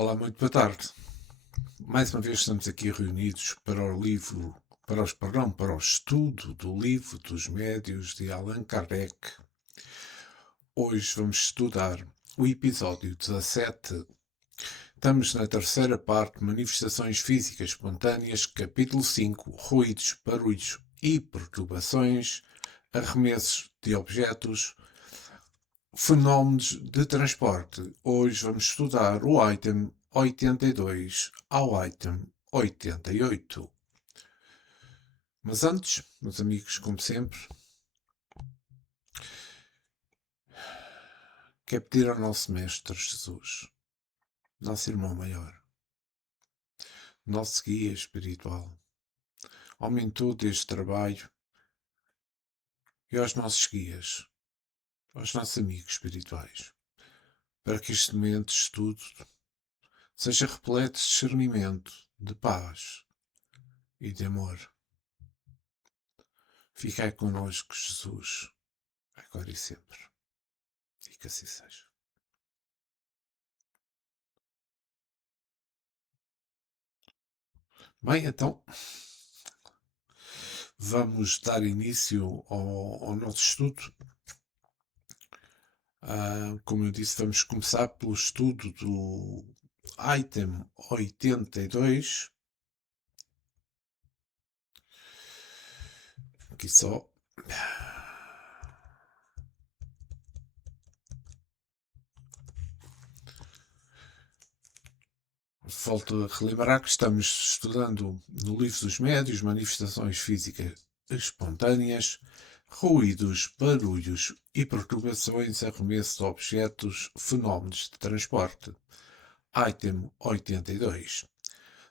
Olá, muito boa tarde. Mais uma vez estamos aqui reunidos para o livro, para o estudo do livro dos Médios de Allan Kardec. Hoje vamos estudar o episódio 17. Estamos na terceira parte, Manifestações Físicas Espontâneas, capítulo 5, Ruídos, Barulhos e Perturbações, Arremessos de Objetos, Fenómenos de Transporte. Hoje vamos estudar o item 82 ao item 88. Mas antes, meus amigos, como sempre, quero pedir ao nosso Mestre Jesus, nosso irmão maior, nosso guia espiritual, ao mentor deste trabalho e aos nossos guias, aos nossos amigos espirituais, para que este momento de estudo seja repleto de discernimento, de paz e de amor. Ficai connosco, Jesus, agora e sempre. E que assim seja. Bem, então, vamos dar início ao nosso estudo. Como eu disse, vamos começar pelo estudo do item 82. Aqui só. Volto a relembrar que estamos estudando no Livro dos Médios Manifestações Físicas Espontâneas, Ruídos, Barulhos e Perturbações, Arremesso de Objetos, Fenómenos de Transporte. Item 82.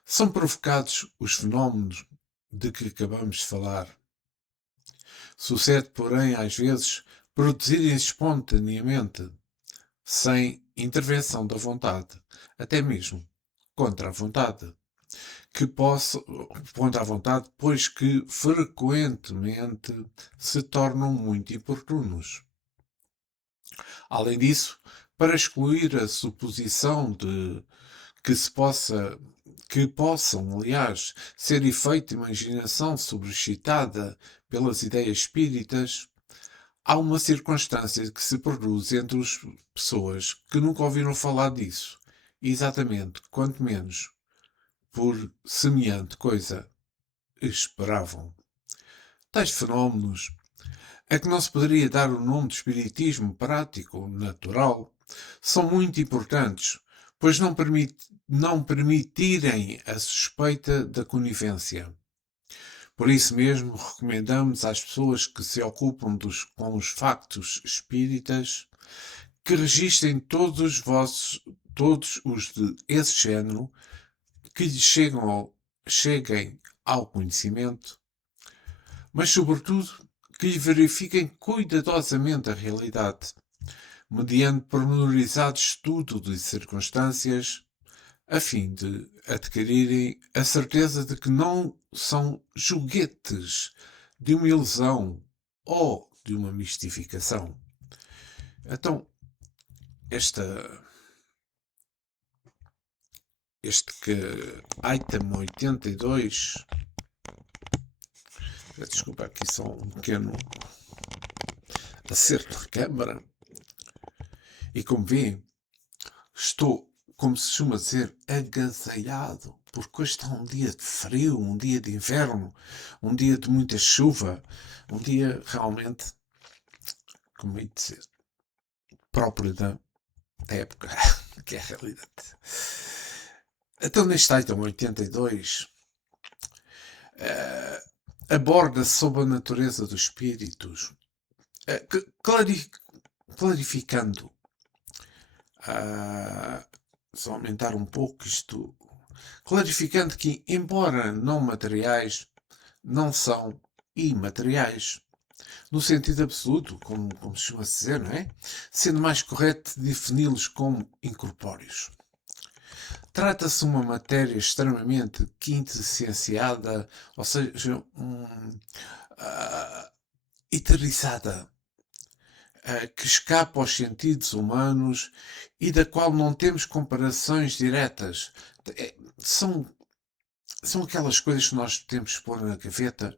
São provocados os fenómenos de que acabamos de falar. Sucede, porém, às vezes, produzirem-se espontaneamente, sem intervenção da vontade, até mesmo contra a vontade, contra a vontade, pois que frequentemente se tornam muito importunos. Além disso, para excluir a suposição de que possam, aliás, ser efeito de imaginação sobrescitada pelas ideias espíritas, há uma circunstância que se produz entre as pessoas que nunca ouviram falar disso, exatamente, quanto menos, por semelhante coisa, esperavam. Tais fenómenos a que não se poderia dar o nome de espiritismo prático, natural, são muito importantes, pois não permitirem a suspeita da conivência. Por isso mesmo, recomendamos às pessoas que se ocupam com os factos espíritas que registrem todos os de esse género que lhes cheguem ao conhecimento, mas sobretudo que lhe verifiquem cuidadosamente a realidade, mediante pormenorizado estudo de circunstâncias, a fim de adquirirem a certeza de que não são joguetes de uma ilusão ou de uma mistificação. Então, este item 82, desculpa, aqui só um pequeno acerto de câmara, e como veem, estou, como se costuma dizer, agasalhado, porque hoje está um dia de frio, um dia de inverno, um dia de muita chuva, um dia realmente, como ia dizer, próprio da época, que é a realidade. Então, neste item 82, aborda-se sobre a natureza dos espíritos, clarificando, só aumentar um pouco isto, clarificando que, embora não materiais, não são imateriais, no sentido absoluto, como se costuma dizer, não é? Sendo mais correto defini-los como incorpóreos. Trata-se de uma matéria extremamente quintessenciada, ou seja, eterizada, que escapa aos sentidos humanos e da qual não temos comparações diretas. São aquelas coisas que nós temos que pôr na gaveta,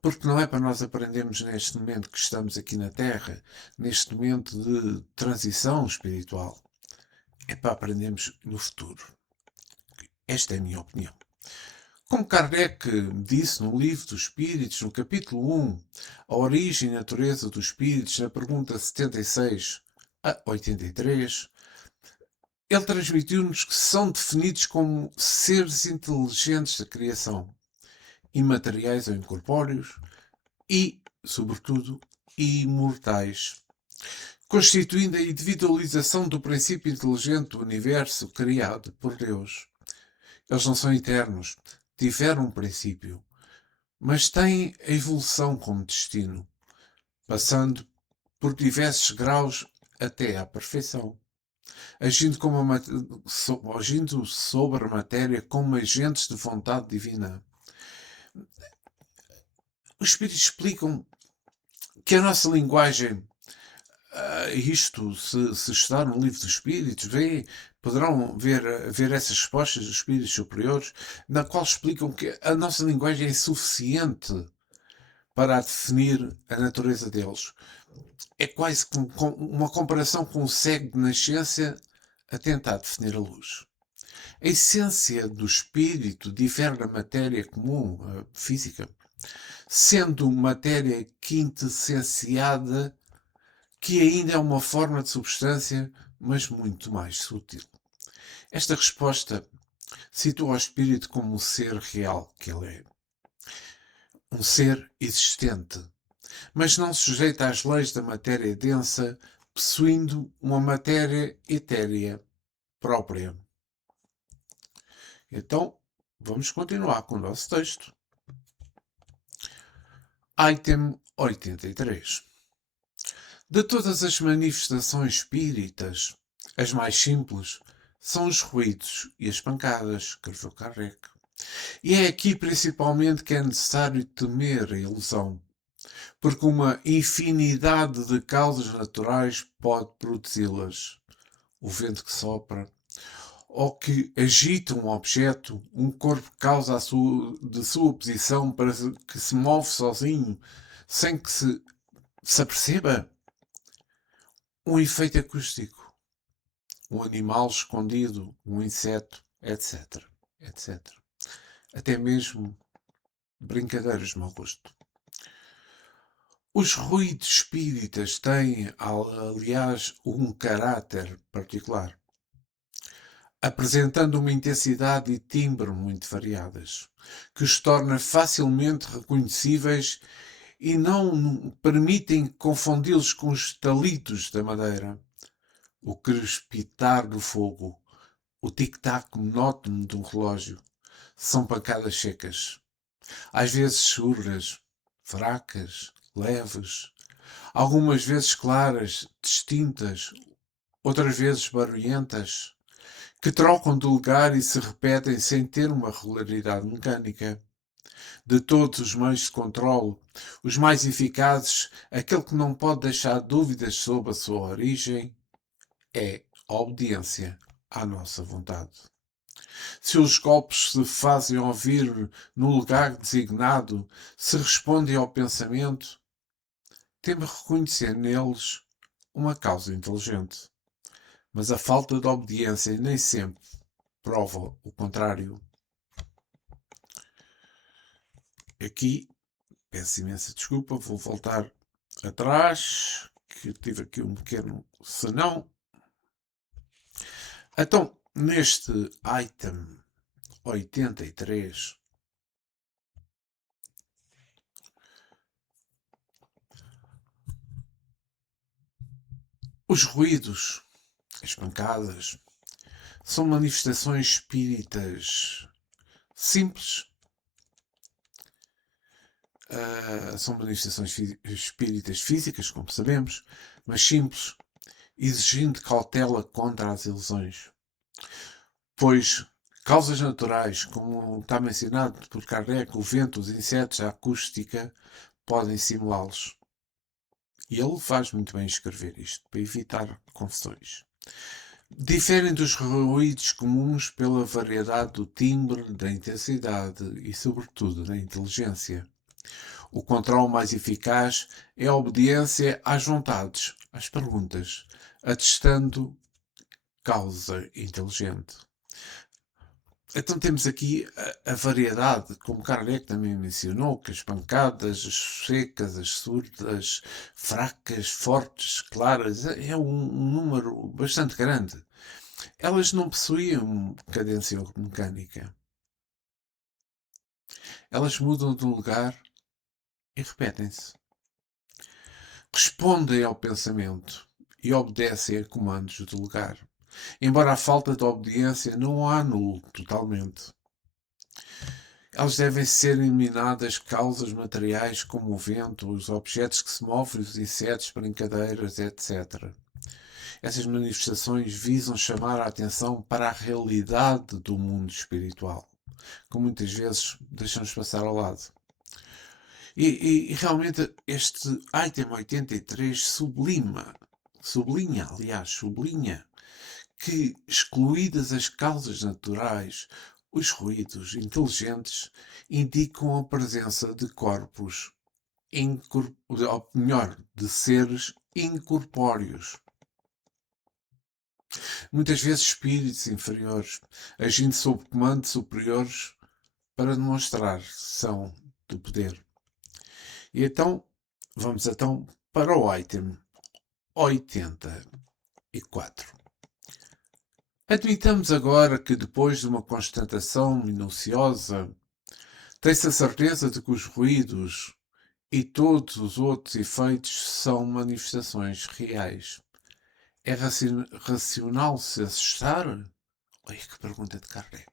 porque não é para nós aprendermos neste momento que estamos aqui na Terra, neste momento de transição espiritual. É para aprendermos no futuro. Esta é a minha opinião. Como Kardec disse no Livro dos Espíritos, no capítulo 1, A Origem e Natureza dos Espíritos, na pergunta 76 a 83, ele transmitiu-nos que são definidos como seres inteligentes da criação, imateriais ou incorpóreos e, sobretudo, imortais, constituindo a individualização do princípio inteligente do universo criado por Deus. Eles não são eternos, tiveram um princípio, mas têm a evolução como destino, passando por diversos graus até à perfeição, agindo sobre a matéria como agentes de vontade divina. Os Espíritos explicam que a nossa linguagem, isto, se estudar no Livro dos Espíritos, poderão ver essas respostas dos Espíritos superiores, na qual explicam que a nossa linguagem é insuficiente para definir a natureza deles. É quase uma comparação com o cego de nascença a tentar definir a luz. A essência do espírito difere da matéria comum, a física, sendo matéria quintessenciada, que ainda é uma forma de substância, mas muito mais sutil. Esta resposta situa o espírito como um ser real que ele é. Um ser existente, mas não sujeita às leis da matéria densa, possuindo uma matéria etérea própria. Então, vamos continuar com o nosso texto. Item 83. De todas as manifestações espíritas, as mais simples são os ruídos e as pancadas, escreveu Kardec. E é aqui principalmente que é necessário temer a ilusão, porque uma infinidade de causas naturais pode produzi-las. O vento que sopra, ou que agita um objeto, um corpo causa de sua posição para que se move sozinho, sem que se aperceba. Um efeito acústico, um animal escondido, um inseto, etc. etc. Até mesmo brincadeiras de mau gosto. Os ruídos espíritas têm, aliás, um caráter particular, apresentando uma intensidade e timbre muito variadas, que os torna facilmente reconhecíveis e não permitem confundi-los com os talitos da madeira, o crespitar do fogo, o tic-tac monótono de um relógio. São pancadas secas, às vezes surdas, fracas, leves, algumas vezes claras, distintas, outras vezes barulhentas, que trocam de lugar e se repetem sem ter uma regularidade mecânica. De todos os meios de controle, os mais eficazes, aquele que não pode deixar dúvidas sobre a sua origem, é a obediência à nossa vontade. Se os golpes se fazem ouvir no lugar designado, se respondem ao pensamento, temos de reconhecer neles uma causa inteligente. Mas a falta de obediência nem sempre prova o contrário. Aqui, peço imensa desculpa, vou voltar atrás, que tive aqui um pequeno senão. Então, neste item 83, os ruídos, as pancadas, são manifestações espíritas simples. São manifestações espíritas físicas, como sabemos, mas simples, exigindo cautela contra as ilusões. Pois causas naturais, como está mencionado por Kardec, o vento, os insetos, a acústica, podem simulá-los. E ele faz muito bem escrever isto, para evitar confusões. Diferem dos ruídos comuns pela variedade do timbre, da intensidade e, sobretudo, da inteligência. O controle mais eficaz é a obediência às vontades, às perguntas, atestando causa inteligente. Então temos aqui a variedade, como Kardec também mencionou, que as pancadas, as secas, as surdas, fracas, fortes, claras, é um número bastante grande. Elas não possuíam cadência mecânica. Elas mudam de lugar e repetem-se. Respondem ao pensamento e obedecem a comandos do lugar. Embora a falta de obediência não a anule totalmente. Elas devem ser eliminadas causas materiais como o vento, os objetos que se movem, os insetos, brincadeiras, etc. Essas manifestações visam chamar a atenção para a realidade do mundo espiritual, que muitas vezes deixamos passar ao lado. E realmente este item 83 sublinha que, excluídas as causas naturais, os ruídos inteligentes indicam a presença de corpos, ou melhor, de seres incorpóreos. Muitas vezes espíritos inferiores, agindo sob comando de superiores para demonstrar são do poder. E então, vamos então para o item 84. Admitamos agora que, depois de uma constatação minuciosa, tem-se a certeza de que os ruídos e todos os outros efeitos são manifestações reais. É racional se assustar? Olha que pergunta de Kardec.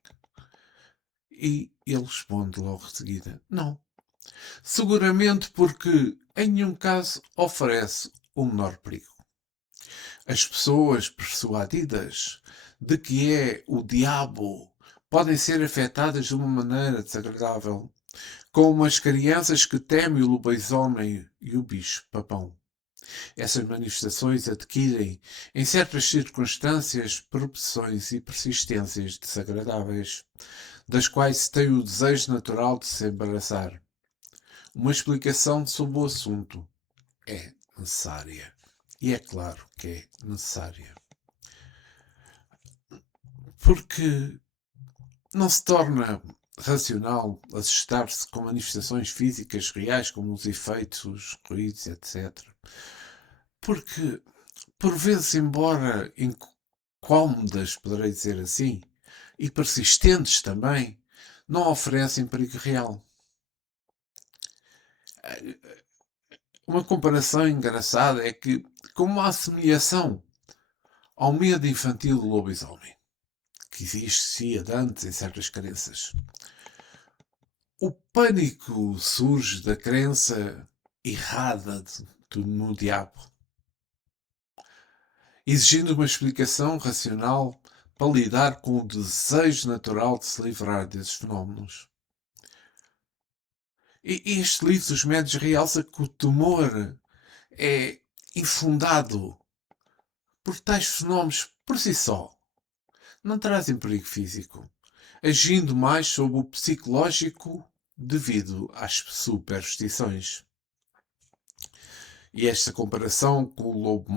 E ele responde logo de seguida: não. Seguramente porque em nenhum caso oferece o menor perigo. As pessoas persuadidas de que é o diabo podem ser afetadas de uma maneira desagradável, como as crianças que temem o lobisomem e o bicho-papão. Essas manifestações adquirem, em certas circunstâncias, proporções e persistências desagradáveis, das quais se tem o desejo natural de se embaraçar. Uma explicação sobre o assunto é necessária. E é claro que é necessária. Porque não se torna racional assustar-se com manifestações físicas reais, como os efeitos, os ruídos, etc. Porque, por vezes, embora incómodas, poderei dizer assim, e persistentes também, não oferecem perigo real. Uma comparação engraçada é que, como uma assemelhação ao medo infantil do lobisomem, que existia de antes em certas crenças, o pânico surge da crença errada no diabo, exigindo uma explicação racional para lidar com o desejo natural de se livrar desses fenómenos. E este livro dos médios realça que o temor é infundado, porque tais fenómenos, por si só, não trazem perigo físico, agindo mais sobre o psicológico devido às superstições. E esta comparação com o lobo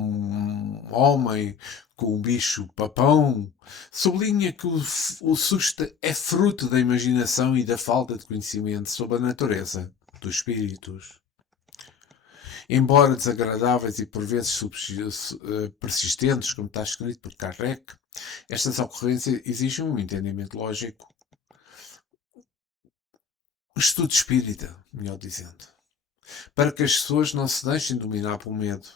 homem, com o bicho papão, sublinha que o susto é fruto da imaginação e da falta de conhecimento sobre a natureza dos espíritos. Embora desagradáveis e por vezes persistentes, como está escrito por Kardec, estas ocorrências exigem um entendimento lógico, um estudo espírita, melhor dizendo, para que as pessoas não se deixem dominar pelo medo,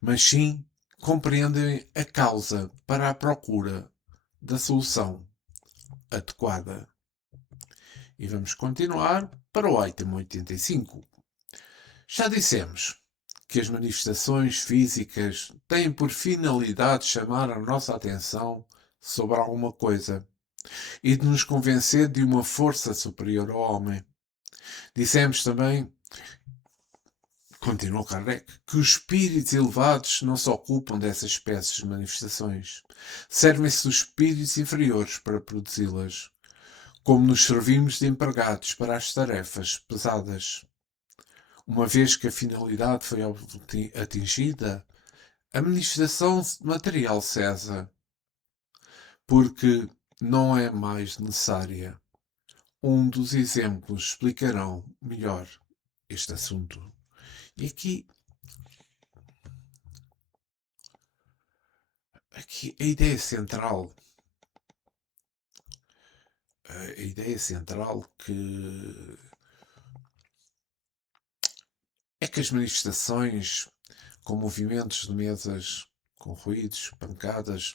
mas sim compreendem a causa para a procura da solução adequada. E vamos continuar para o item 85. Já dissemos que as manifestações físicas têm por finalidade chamar a nossa atenção sobre alguma coisa e de nos convencer de uma força superior ao homem. Dissemos também Continuou Kardec, que os espíritos elevados não se ocupam dessas espécies de manifestações. Servem-se dos espíritos inferiores para produzi-las, como nos servimos de empregados para as tarefas pesadas. Uma vez que a finalidade foi atingida, a manifestação material cessa, porque não é mais necessária. Um dos exemplos explicarão melhor este assunto. E aqui a ideia central é que as manifestações com movimentos de mesas, com ruídos, pancadas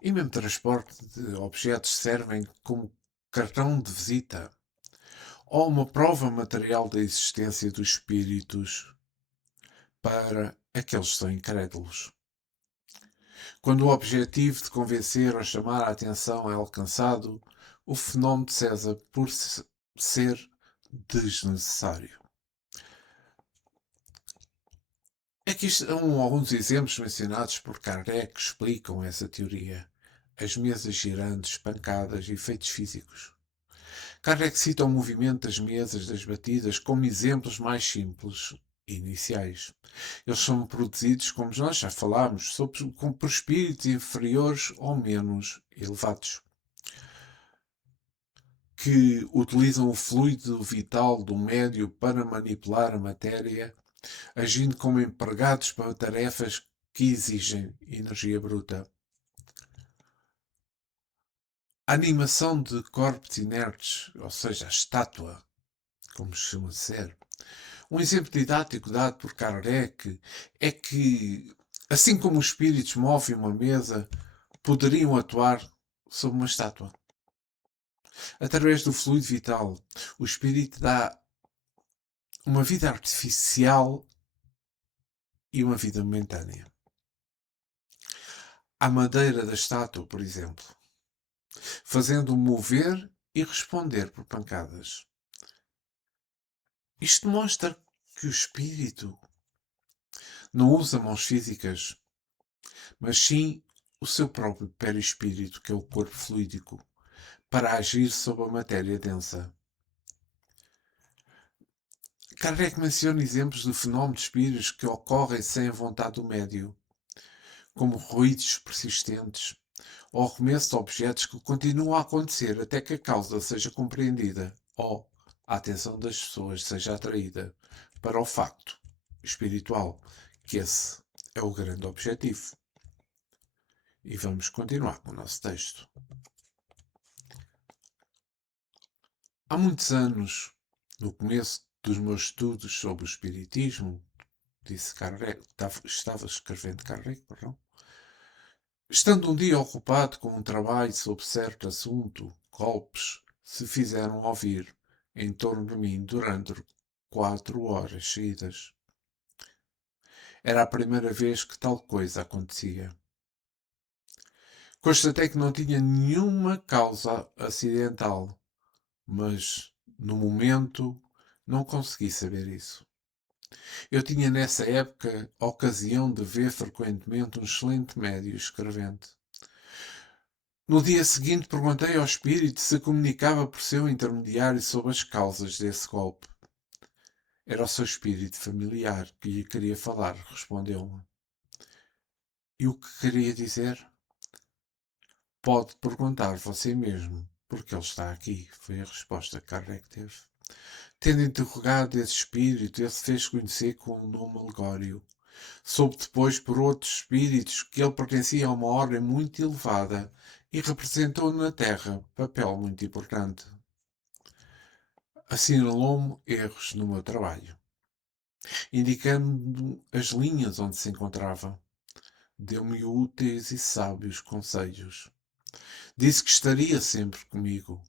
e mesmo transporte de objetos servem como cartão de visita ou uma prova material da existência dos espíritos para aqueles que são incrédulos. Quando o objetivo de convencer ou chamar a atenção é alcançado, o fenómeno cessa por ser desnecessário. Aqui estão alguns exemplos mencionados por Kardec que explicam essa teoria. As mesas girantes, pancadas e efeitos físicos. Kardec cita o movimento das mesas, das batidas, como exemplos mais simples e iniciais. Eles são produzidos, como nós já falámos, por espíritos inferiores ou menos elevados, que utilizam o fluido vital do médio para manipular a matéria, agindo como empregados para tarefas que exigem energia bruta. A animação de corpos inertes, ou seja, a estátua, como costuma ser. Um exemplo didático dado por Kardec é que, assim como os espíritos movem uma mesa, poderiam atuar sobre uma estátua. Através do fluido vital, o espírito dá uma vida artificial e uma vida momentânea. A madeira da estátua, por exemplo, fazendo-o mover e responder por pancadas. Isto mostra que o espírito não usa mãos físicas, mas sim o seu próprio perispírito, que é o corpo fluídico, para agir sobre a matéria densa. Kardec menciona exemplos de fenómenos espíritos que ocorrem sem a vontade do médio, como ruídos persistentes ou arremesso de objetos que continuam a acontecer até que a causa seja compreendida ou a atenção das pessoas seja atraída para o facto espiritual, que esse é o grande objetivo. E vamos continuar com o nosso texto. Há muitos anos, no começo dos meus estudos sobre o Espiritismo, disse Kardec, estava escrevendo Kardec, perdão. Estando um dia ocupado com um trabalho sobre certo assunto, golpes se fizeram ouvir em torno de mim durante 4 horas seguidas. Era a primeira vez que tal coisa acontecia. Constatei que não tinha nenhuma causa acidental, mas, no momento, não consegui saber isso. Eu tinha nessa época a ocasião de ver frequentemente um excelente médio escrevente. No dia seguinte perguntei ao espírito se comunicava por seu intermediário sobre as causas desse golpe. Era o seu espírito familiar que lhe queria falar, respondeu-me. E o que queria dizer? Pode perguntar você mesmo, porque ele está aqui, foi a resposta que Kardec teve. Tendo interrogado esse espírito, ele se fez conhecer com um nome alegório. Soube depois por outros espíritos que ele pertencia a uma ordem muito elevada e representou na Terra papel muito importante. Assinalou-me erros no meu trabalho, indicando-me as linhas onde se encontrava. Deu-me úteis e sábios conselhos. Disse que estaria sempre comigo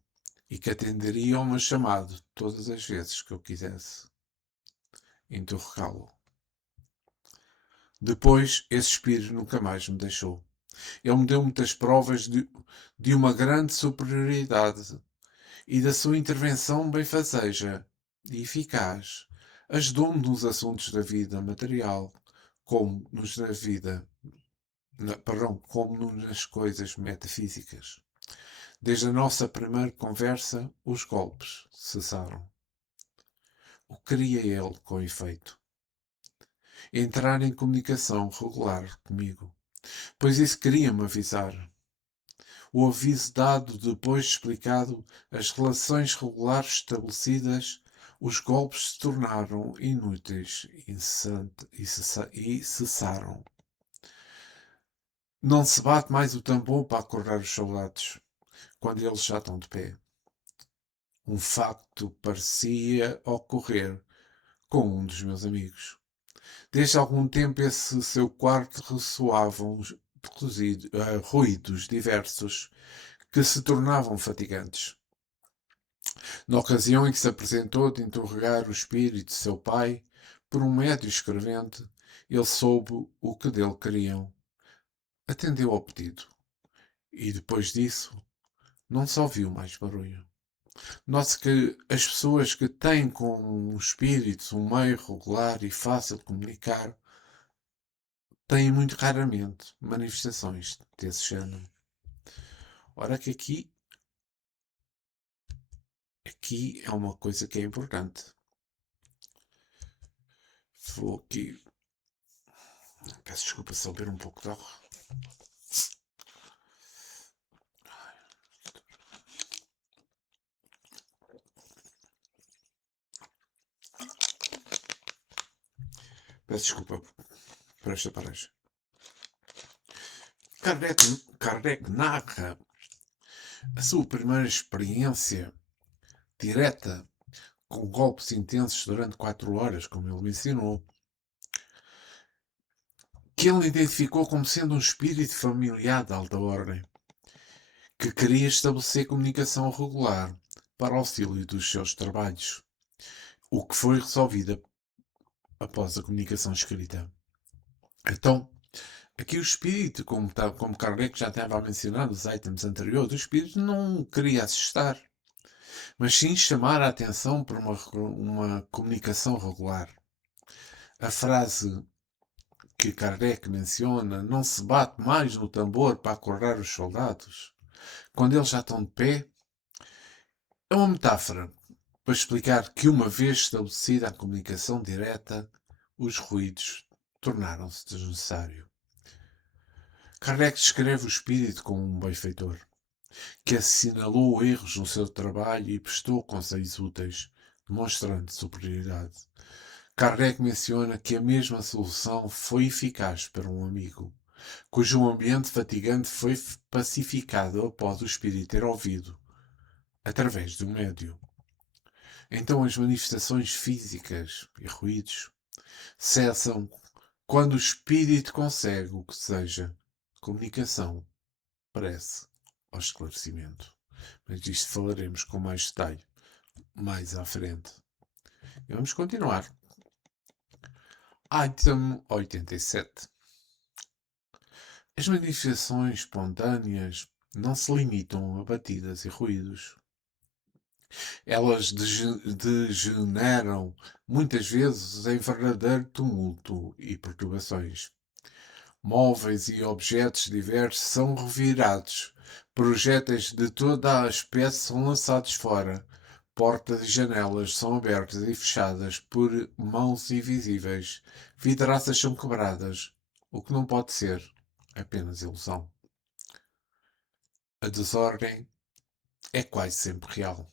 e que atenderia ao meu chamado todas as vezes que eu quisesse interrogá-lo. Depois, esse espírito nunca mais me deixou. Ele me deu muitas provas de uma grande superioridade e da sua intervenção benfazeja e eficaz, Ajudou-me nos assuntos da vida material, como nos na vida, perdão, como nas coisas metafísicas. Desde a nossa primeira conversa, os golpes cessaram. O que queria ele, com efeito? Entrar em comunicação regular comigo, pois isso queria-me avisar. O aviso dado, depois explicado, as relações regulares estabelecidas, os golpes se tornaram inúteis e cessaram. Não se bate mais o tambor para acordar os soldados, quando eles já estão de pé. Um facto parecia ocorrer com um dos meus amigos. Desde algum tempo esse seu quarto ressoavam ruídos diversos que se tornavam fatigantes. Na ocasião em que se apresentou de interrogar o espírito de seu pai por um médio escrevente, ele soube o que dele queriam. Atendeu ao pedido. E depois disso, não se ouviu mais barulho. Note que as pessoas que têm com o espírito um meio regular e fácil de comunicar têm muito raramente manifestações desse género. Ora que aqui é uma coisa que é importante. Vou aqui. Peço desculpa só beber um pouco de água. Peço desculpa por esta paragem. Kardec narra a sua primeira experiência direta com golpes intensos durante 4 horas, como ele me ensinou, que ele identificou como sendo um espírito familiar da alta ordem, que queria estabelecer comunicação regular para auxílio dos seus trabalhos, o que foi resolvido após a comunicação escrita. Então, aqui o espírito, como Kardec já estava a mencionar nos itens anteriores, o espírito não queria assustar, mas sim chamar a atenção para uma comunicação regular. A frase que Kardec menciona, não se bate mais no tambor para acordar os soldados, quando eles já estão de pé, é uma metáfora para explicar que, uma vez estabelecida a comunicação direta, os ruídos tornaram-se desnecessários. Kardec descreve o espírito como um benfeitor, que assinalou erros no seu trabalho e prestou conselhos úteis, demonstrando superioridade. Kardec menciona que a mesma solução foi eficaz para um amigo, cujo ambiente fatigante foi pacificado após o espírito ter ouvido, através do médium. Então as manifestações físicas e ruídos cessam quando o espírito consegue o que deseja: comunicação, prece ou esclarecimento. Mas disto falaremos com mais detalhe mais à frente. E vamos continuar. Item 87. As manifestações espontâneas não se limitam a batidas e ruídos. Elas degeneram muitas vezes em verdadeiro tumulto e perturbações. Móveis e objetos diversos são revirados, projéteis de toda a espécie são lançados fora, portas e janelas são abertas e fechadas por mãos invisíveis, vidraças são quebradas, o que não pode ser apenas ilusão. A desordem é quase sempre real,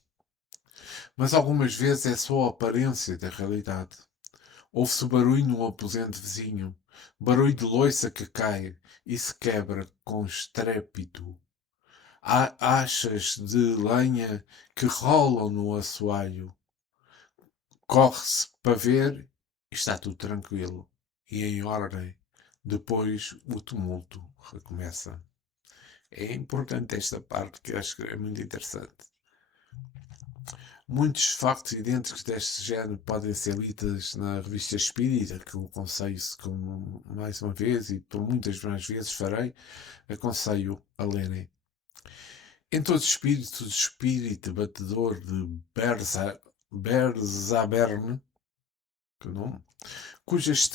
mas algumas vezes é só a aparência da realidade. Ouve-se barulho num aposento vizinho, barulho de louça que cai e se quebra com estrépito. Há achas de lenha que rolam no assoalho. Corre-se para ver e está tudo tranquilo e em ordem. Depois o tumulto recomeça. É importante esta parte, que eu acho que é muito interessante. Muitos factos idênticos deste género podem ser lidos na revista Espírita, que eu aconselho, como mais uma vez, e por muitas mais vezes farei, aconselho a lerem. Em todos os espíritos, o espírito batedor de Berzaberne que nome, cujas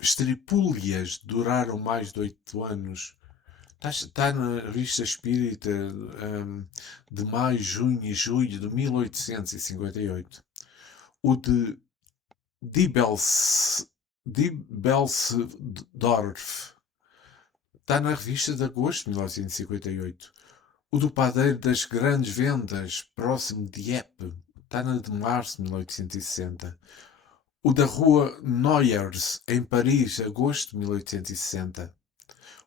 estripúlias duraram mais de 8 anos. Está na Revista Espírita de maio, junho e julho de 1858. O de Dibelsdorf está na Revista de agosto de 1958. O do Padeiro das Grandes Vendas, próximo de Dieppe, está na de março de 1860. O da Rua Noyers, em Paris, agosto de 1860.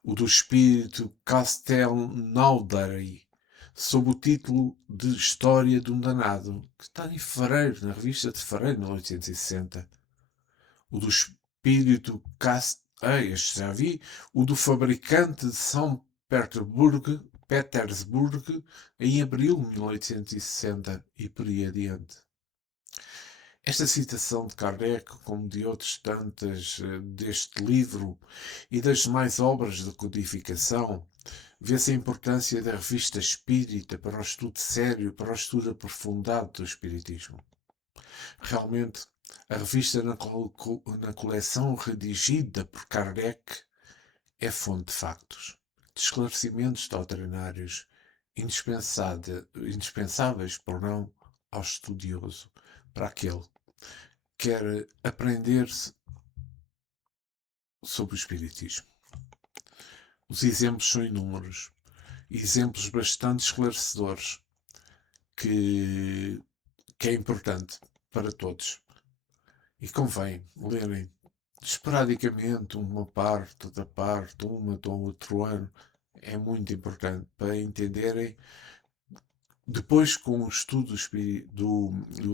O do Espírito Castelnaudary, sob o título de História de um Danado, que está em fevereiro, na revista de fevereiro de 1860. O do Espírito este já vi. O do Fabricante de São Petersburg, em abril de 1860 e por aí adiante. Esta citação de Kardec, como de outras tantas deste livro e das demais obras de codificação, vê-se a importância da revista espírita para o estudo sério, para o estudo aprofundado do espiritismo. Realmente, a revista na coleção redigida por Kardec é fonte de factos, de esclarecimentos doutrinários indispensáveis, por não, ao estudioso, para aquele que quer aprender sobre o espiritismo. Os exemplos são inúmeros, exemplos bastante esclarecedores, que é importante para todos. E convém lerem esporadicamente uma parte, outra parte, uma ou outro ano. É muito importante para entenderem. Depois, com o estudo do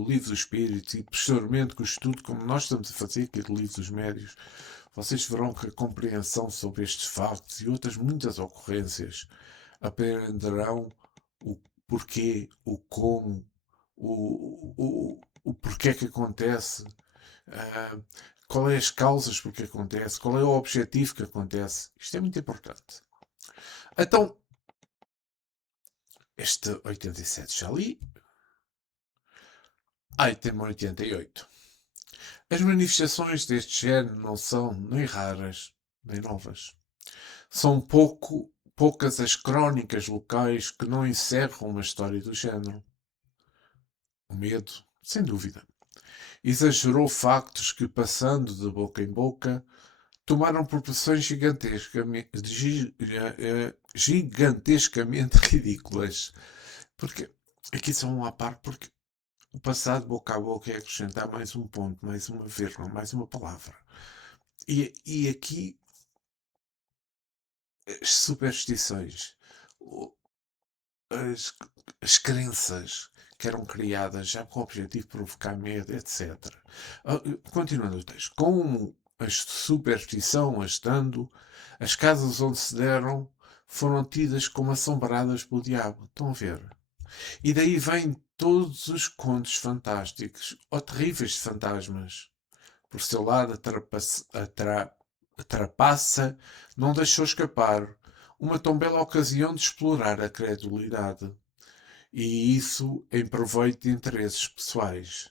Livro dos Espíritos e posteriormente com o estudo, como nós estamos a fazer aqui do Livro dos Médiuns, vocês verão que a compreensão sobre estes factos e outras muitas ocorrências aprenderão o porquê, o como, o porquê que acontece, qual é as causas porque acontece, qual é o objetivo que acontece. Isto é muito importante. Então, este 87 já li. Item 88. As manifestações deste género não são nem raras, nem novas. São poucas as crónicas locais que não encerram uma história do género. O medo, sem dúvida, exagerou factos que, passando de boca em boca, tomaram proporções gigantescamente ridículas. Porque aqui são um à parte, porque o passado boca a boca é acrescentar mais um ponto, mais uma vírgula, mais uma palavra. E aqui as superstições, as, as crenças que eram criadas já com o objetivo de provocar medo, etc. Continuando o texto. Como a superstição estando, as casas onde se deram foram tidas como assombradas pelo diabo. Estão a ver? E daí vêm todos os contos fantásticos ou terríveis de fantasmas. Por seu lado, a trapaça não deixou escapar uma tão bela ocasião de explorar a credulidade. E isso em proveito de interesses pessoais.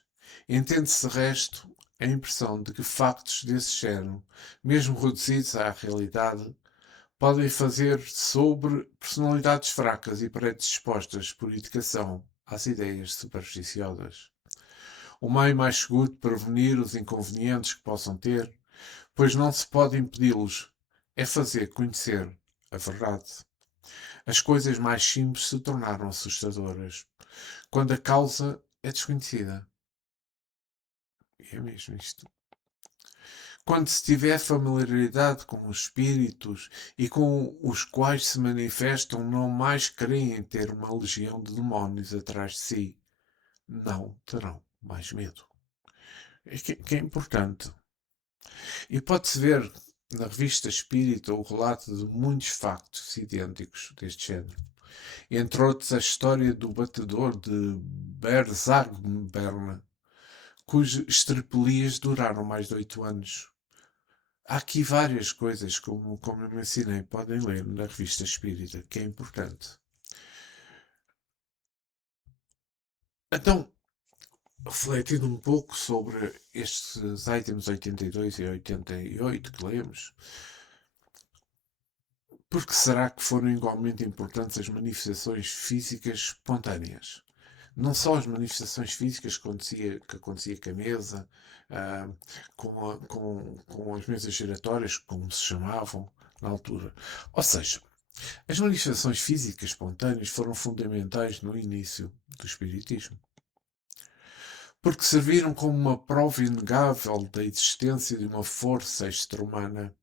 Entende-se de resto a impressão de que factos desse género, mesmo reduzidos à realidade, podem fazer sobre personalidades fracas e predispostas por educação às ideias supersticiosas. O meio mais seguro de prevenir os inconvenientes que possam ter, pois não se pode impedi-los, é fazer conhecer a verdade. As coisas mais simples se tornaram assustadoras quando a causa é desconhecida. E é mesmo isto. Quando se tiver familiaridade com os espíritos e com os quais se manifestam, não mais creem ter uma legião de demónios atrás de si. Não terão mais medo. É que é importante. E pode-se ver na revista Espírita o relato de muitos factos idênticos deste género. Entre outros, a história do batedor de Berzagbern, cujas estrepelias duraram mais de 8 anos. Há aqui várias coisas, como eu mencionei, podem ler na revista Espírita, que é importante. Então, refletindo um pouco sobre estes itens 82 e 88 que lemos, por que será que foram igualmente importantes as manifestações físicas espontâneas? Não só as manifestações físicas que acontecia com a mesa, ah, com as mesas giratórias, como se chamavam na altura. Ou seja, as manifestações físicas espontâneas foram fundamentais no início do Espiritismo, porque serviram como uma prova inegável da existência de uma força extra-humana,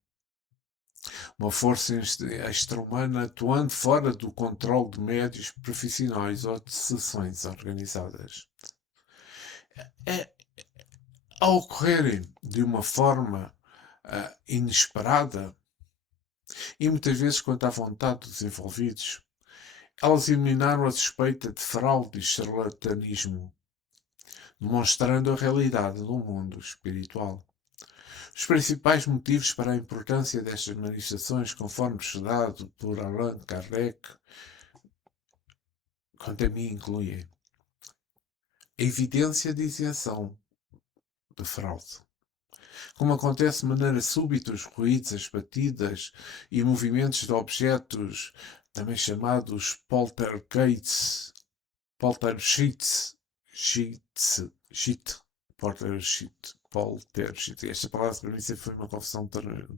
uma força extra-humana atuando fora do controle de médios profissionais ou de sessões organizadas. É, ao ocorrerem de uma forma inesperada e muitas vezes contra a vontade dos envolvidos, elas eliminaram a suspeita de fraude e charlatanismo, demonstrando a realidade do mundo espiritual. Os principais motivos para a importância destas manifestações, conforme estudado por Allan Kardec, quanto a mim incluem a evidência de isenção de fraude. Como acontece de maneira súbita, os ruídos, as batidas e movimentos de objetos, também chamados poltergeist, poltergeist. Esta palavra para mim sempre foi uma confusão,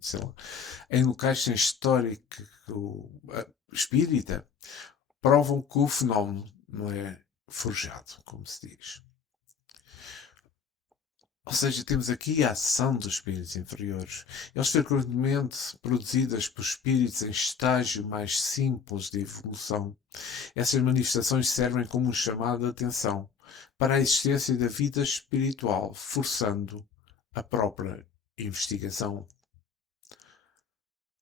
sei lá. Em locais sem histórico espírita, provam que o fenómeno não é forjado, como se diz. Ou seja, temos aqui a ação dos espíritos inferiores. Eles frequentemente produzidas por espíritos em estágio mais simples de evolução. Essas manifestações servem como um chamado de atenção para a existência da vida espiritual, forçando a própria investigação.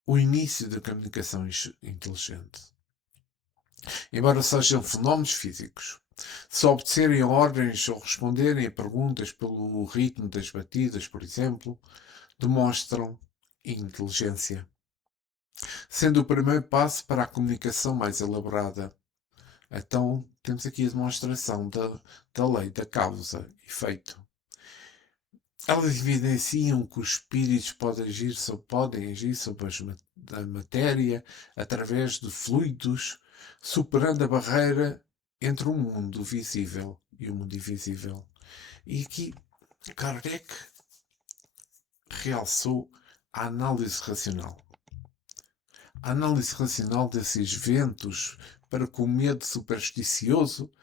O início da comunicação inteligente. Embora sejam fenómenos físicos, se obedecerem a ordens ou responderem a perguntas pelo ritmo das batidas, por exemplo, demonstram inteligência, sendo o primeiro passo para a comunicação mais elaborada. Então, temos aqui a demonstração da lei da causa e efeito. Elas evidenciam que os espíritos podem agir sobre a matéria através de fluidos, superando a barreira entre o mundo visível e o mundo invisível. E aqui Kardec realçou a análise racional. A análise racional desses eventos para que o medo supersticioso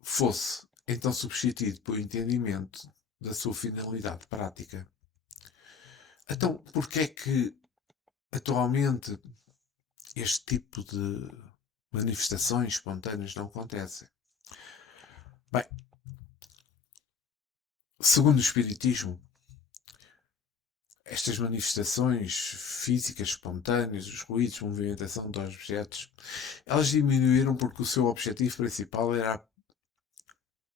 fosse então substituído pelo entendimento da sua finalidade prática. Então, porquê é que atualmente este tipo de manifestações espontâneas não acontecem? Bem, segundo o Espiritismo, estas manifestações físicas espontâneas, os ruídos, a movimentação dos objetos, elas diminuíram porque o seu objetivo principal era a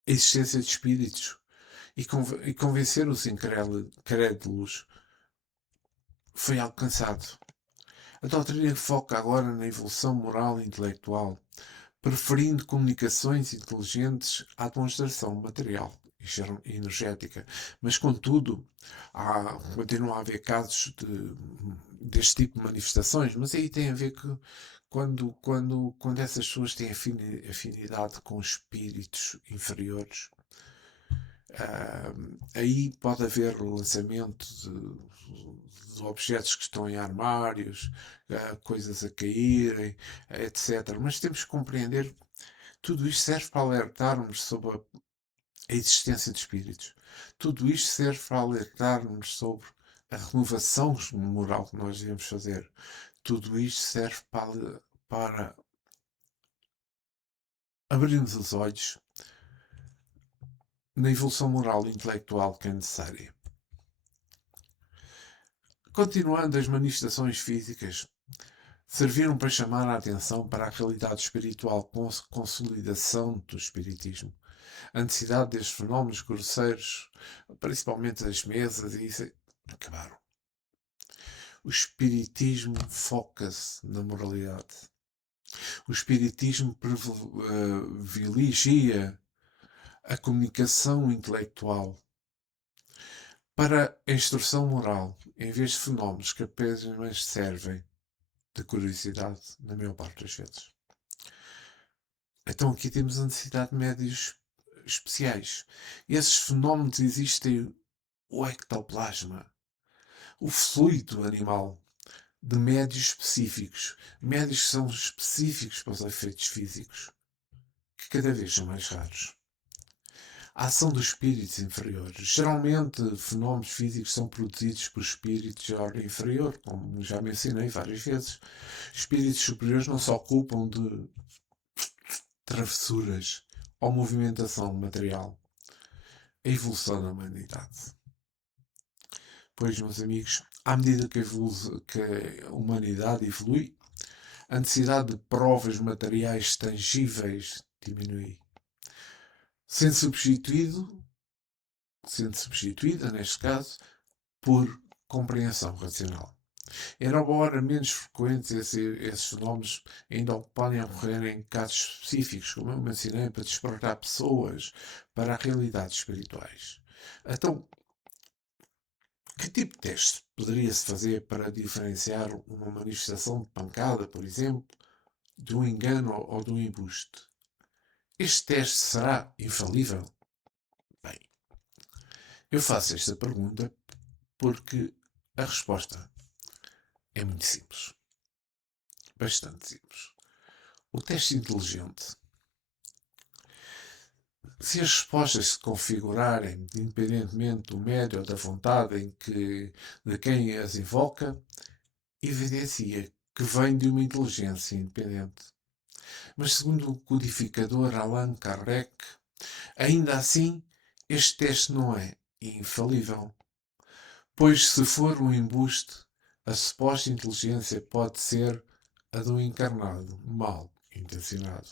existência de espíritos e convencer os incrédulos foi alcançado. A doutrina foca agora na evolução moral e intelectual, preferindo comunicações inteligentes à demonstração material e energética. Mas, contudo, continua a haver casos deste tipo de manifestações, mas aí tem a ver que quando essas pessoas têm afinidade com espíritos inferiores, aí pode haver o lançamento de objetos que estão em armários, coisas a caírem, etc. Mas temos que compreender que tudo isto serve para alertarmos sobre a existência de espíritos. Tudo isto serve para alertarmos sobre a renovação moral que nós devemos fazer. Tudo isto serve para abrirmos os olhos na evolução moral e intelectual que é necessária. Continuando, as manifestações físicas serviram para chamar a atenção para a realidade espiritual com a consolidação do espiritismo. A necessidade destes fenómenos grosseiros, principalmente as mesas, e isso acabaram. O espiritismo foca-se na moralidade. O espiritismo privilegia a comunicação intelectual, para a instrução moral, em vez de fenómenos que apenas servem de curiosidade, na maior parte das vezes. Então aqui temos a necessidade de médios especiais. Esses fenómenos existem o ectoplasma, o fluido animal, de médios específicos. Médios que são específicos para os efeitos físicos, que cada vez são mais raros. A ação dos espíritos inferiores. Geralmente, fenómenos físicos são produzidos por espíritos de ordem inferior, como já mencionei várias vezes. Espíritos superiores não se ocupam de travessuras ou movimentação material. A evolução da humanidade. Pois, meus amigos, à medida que a humanidade evolui, a necessidade de provas materiais tangíveis diminui, sendo substituída, neste caso, por compreensão racional. Embora menos frequentes esses fenómenos ainda podem ocorrer em casos específicos, como eu mencionei, para despertar pessoas para realidades espirituais. Então, que tipo de teste poderia-se fazer para diferenciar uma manifestação de pancada, por exemplo, de um engano ou de um embuste? Este teste será infalível? Bem, eu faço esta pergunta porque a resposta é muito simples. Bastante simples. O teste inteligente. Se as respostas se configurarem independentemente do médio ou da vontade de quem as invoca, evidencia que vem de uma inteligência independente. Mas segundo o codificador Allan Kardec, ainda assim, este teste não é infalível. Pois se for um embuste, a suposta inteligência pode ser a do encarnado mal intencionado.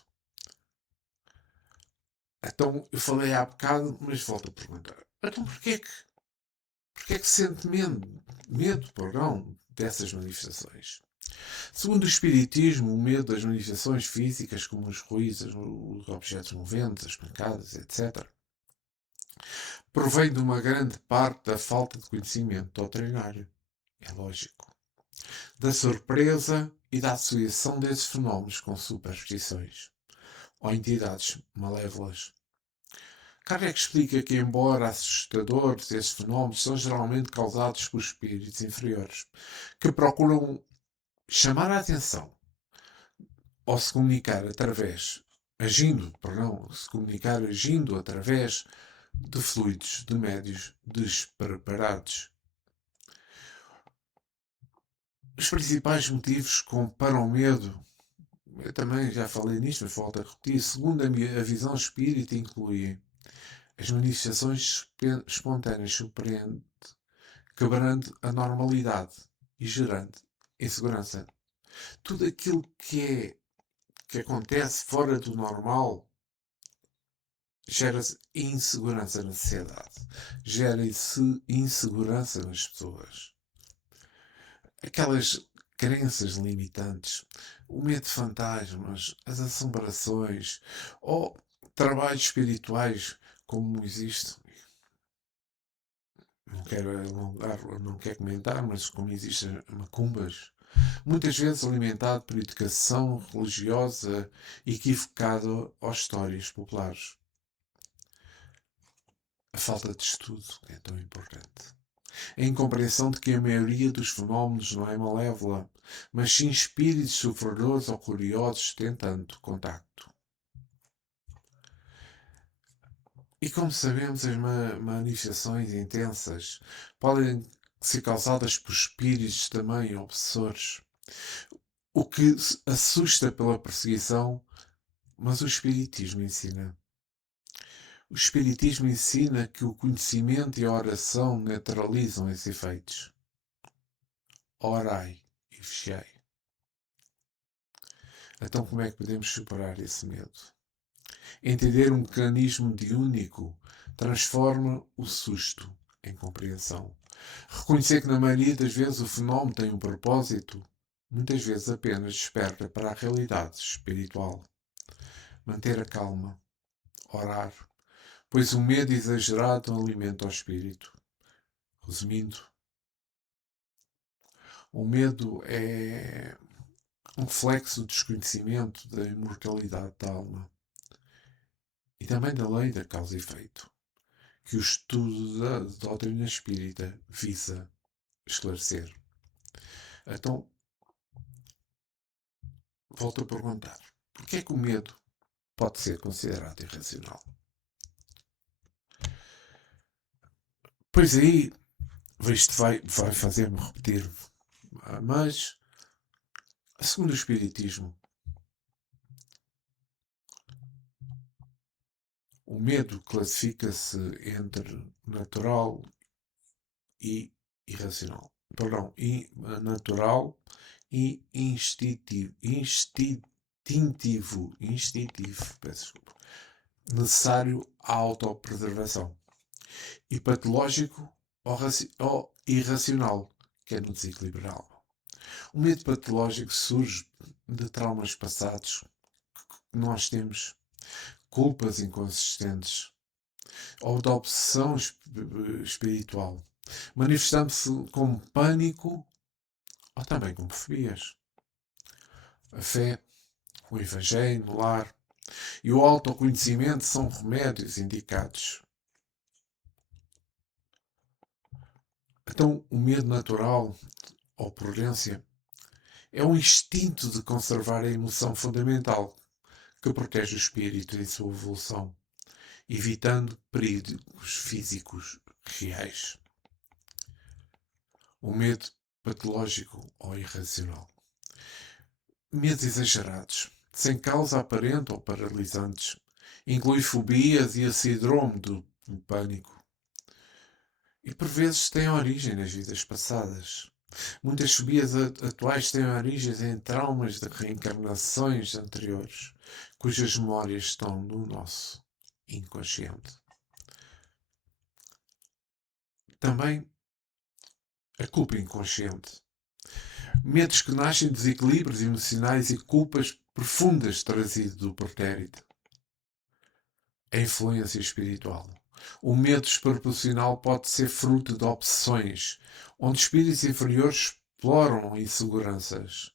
Então, eu falei há bocado, mas volto a perguntar. Então, porquê que se sente medo, perdão, dessas manifestações? Segundo o Espiritismo, o medo das manifestações físicas, como os ruídos, os objetos moventes, as pancadas, etc., provém de uma grande parte da falta de conhecimento doutrinário. É lógico. Da surpresa e da associação desses fenómenos com superstições ou entidades malévolas. Kardec explica que, embora assustadores, esses fenómenos são geralmente causados por espíritos inferiores, que procuram chamar a atenção ou se comunicar agindo através de fluidos de médios despreparados. Os principais motivos para o medo, eu também já falei nisto, mas volto a repetir, segundo a visão espírita, incluem as manifestações espontâneas surpreendentes, quebrando a normalidade e gerando insegurança. Tudo aquilo que acontece fora do normal gera-se insegurança na sociedade, gera-se insegurança nas pessoas. Aquelas crenças limitantes, o medo de fantasmas, as assombrações ou trabalhos espirituais como existe. Não quero alongar, não quero comentar, mas como existem macumbas, muitas vezes alimentado por educação religiosa equivocada às histórias populares. A falta de estudo é tão importante. A incompreensão de que a maioria dos fenómenos não é malévola, mas sim espíritos sofredores ou curiosos tentando contacto. E como sabemos, as manifestações intensas podem ser causadas por espíritos também obsessores, o que assusta pela perseguição, mas o Espiritismo ensina. O Espiritismo ensina que o conhecimento e a oração neutralizam esses efeitos. Orai e vigiai. Então como é que podemos superar esse medo? Entender um mecanismo único transforma o susto em compreensão. Reconhecer que na maioria das vezes o fenómeno tem um propósito, muitas vezes apenas desperta para a realidade espiritual. Manter a calma, orar, pois o medo exagerado alimenta o espírito. Resumindo, o medo é um reflexo do desconhecimento da imortalidade da alma e também da lei da causa e efeito, que o estudo da doutrina espírita visa esclarecer. Então, volto a perguntar, porquê é que o medo pode ser considerado irracional? Pois aí, isto vai fazer-me repetir, mas, segundo o Espiritismo, o medo classifica-se entre natural e irracional. Perdão, natural e instintivo, peço desculpa, necessário à autopreservação, e patológico ou irracional, que é no desequilíbrio da alma. O medo patológico surge de traumas passados que nós temos, culpas inconsistentes ou de obsessão espiritual, manifestando-se como pânico ou também como fobias. A fé, o evangelho no lar e o autoconhecimento são remédios indicados. Então, o medo natural ou prudência é um instinto de conservar a emoção fundamental que protege o espírito em sua evolução, evitando perigos físicos reais. O medo patológico ou irracional. Medos exagerados, sem causa aparente ou paralisantes, inclui fobias e a síndrome do pânico. E por vezes têm origem nas vidas passadas. Muitas fobias atuais têm origens em traumas de reencarnações anteriores, cujas memórias estão no nosso inconsciente. Também a culpa inconsciente. Medos que nascem de desequilíbrios emocionais e culpas profundas trazidas do pretérito. A influência espiritual. O medo desproporcional pode ser fruto de obsessões, onde espíritos inferiores exploram inseguranças.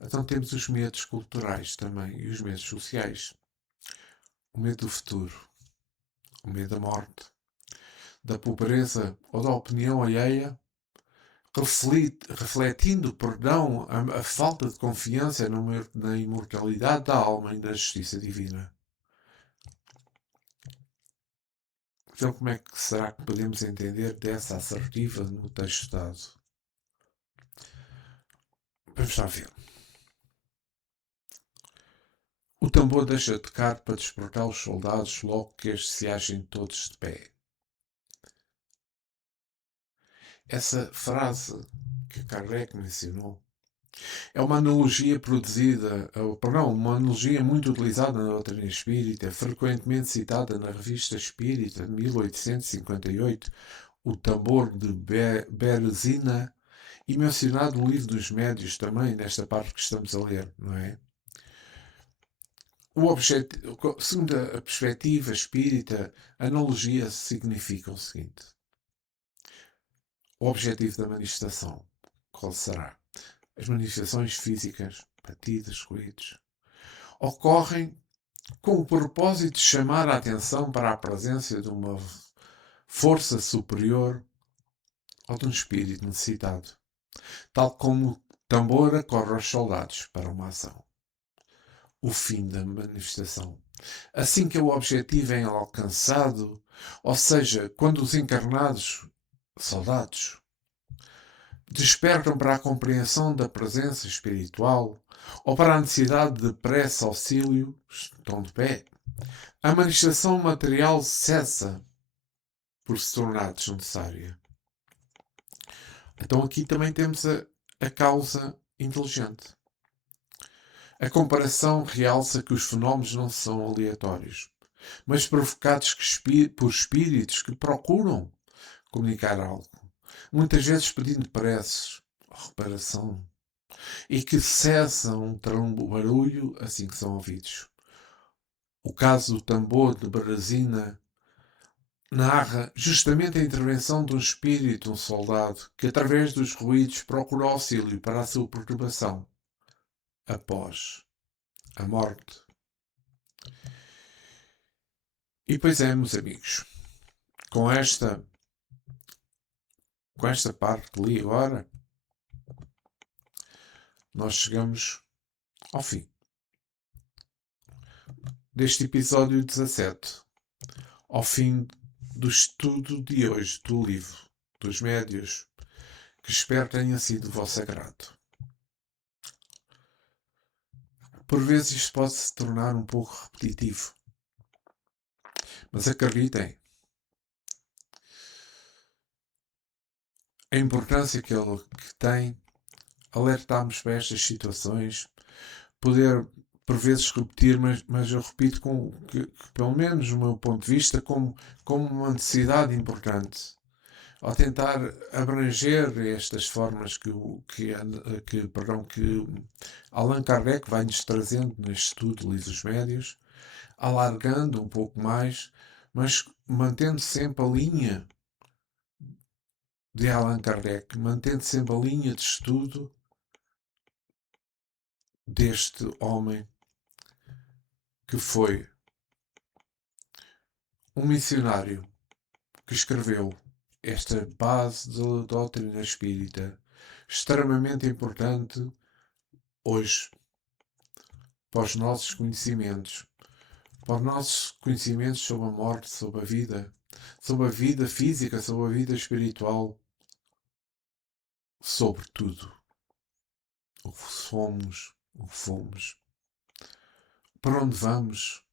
Então temos os medos culturais também e os medos sociais. O medo do futuro, o medo da morte, da pobreza ou da opinião alheia, refletindo, perdão, a falta de confiança na imortalidade da alma e na justiça divina. Então, como é que será que podemos entender dessa assertiva no texto dado? Vamos lá ver. O tambor deixa de tocar para despertar os soldados logo que estes se achem todos de pé. Essa frase que Kardec mencionou é uma analogia uma analogia muito utilizada na doutrina espírita, frequentemente citada na Revista Espírita de 1858, O Tambor de Berezina, e mencionado no Livro dos Médios também, nesta parte que estamos a ler, não é? Segundo a perspectiva espírita, a analogia significa o seguinte: o objetivo da manifestação, qual será? As manifestações físicas, batidas, ruídos, ocorrem com o propósito de chamar a atenção para a presença de uma força superior ou de um espírito necessitado, tal como o tambor acorre aos soldados para uma ação. O fim da manifestação. Assim que o objetivo é alcançado, ou seja, quando os encarnados, soldados, despertam para a compreensão da presença espiritual ou para a necessidade de prece auxílio, estão de pé, a manifestação material cessa por se tornar desnecessária. Então aqui também temos a causa inteligente. A comparação realça que os fenómenos não são aleatórios, mas provocados por espíritos que procuram comunicar algo, muitas vezes pedindo preces ou reparação, e que cessam um barulho assim que são ouvidos. O caso do tambor de Brasina narra justamente a intervenção de um espírito, um soldado, que através dos ruídos procura auxílio para a sua perturbação após a morte. E pois é, meus amigos, com esta, com esta parte que li agora, nós chegamos ao fim deste episódio 17, ao fim do estudo de hoje do livro dos Médios, que espero tenha sido do vosso agrado. Por vezes isto pode se tornar um pouco repetitivo, mas acreditem, a importância que ele tem alertarmos para estas situações, poder por vezes repetir, mas eu repito que, pelo menos do meu ponto de vista, como uma necessidade importante. Ao tentar abranger estas formas que Allan Kardec vai-nos trazendo neste estudo de livros médios, alargando um pouco mais, mas mantendo sempre a linha de Allan Kardec, mantendo sempre a linha de estudo deste homem que foi um missionário que escreveu esta base da doutrina espírita, extremamente importante hoje para os nossos conhecimentos, sobre a morte, sobre a vida física, sobre a vida espiritual, sobre tudo. O que somos, o que fomos, para onde vamos.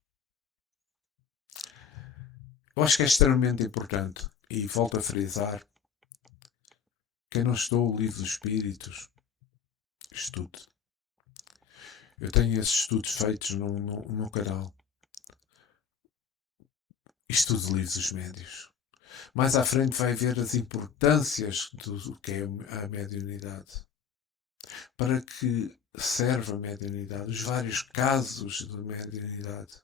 Eu acho que é extremamente importante, e volto a frisar, quem não estudou o livro dos Espíritos, estude. Eu tenho esses estudos feitos no canal. Estudo livros dos médios. Mais à frente vai ver as importâncias do que é a mediunidade. Para que serve a mediunidade, os vários casos de mediunidade.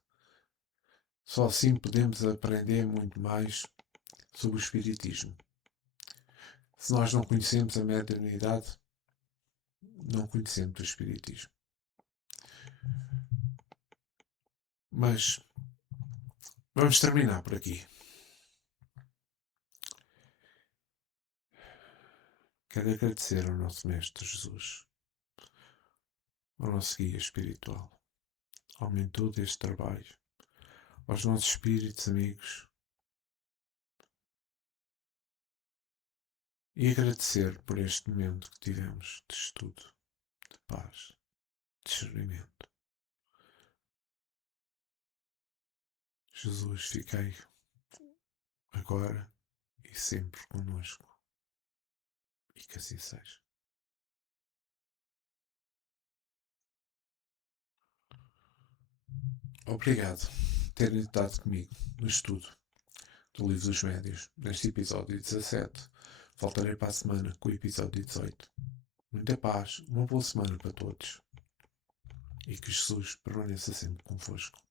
Só assim podemos aprender muito mais sobre o Espiritismo. Se nós não conhecemos a mediunidade, não conhecemos o Espiritismo. Mas vamos terminar por aqui. Quero agradecer ao nosso Mestre Jesus, ao nosso guia espiritual, ao mentor deste trabalho, aos nossos espíritos amigos, e agradecer por este momento que tivemos de estudo, de paz, de discernimento. Jesus, fiquei agora e sempre conosco, e que assim seja. Obrigado por terem estado comigo no estudo do Livro dos Médios, neste episódio 17. Voltarei para a semana com o episódio 18. Muita paz, uma boa semana para todos. E que Jesus permaneça sempre convosco.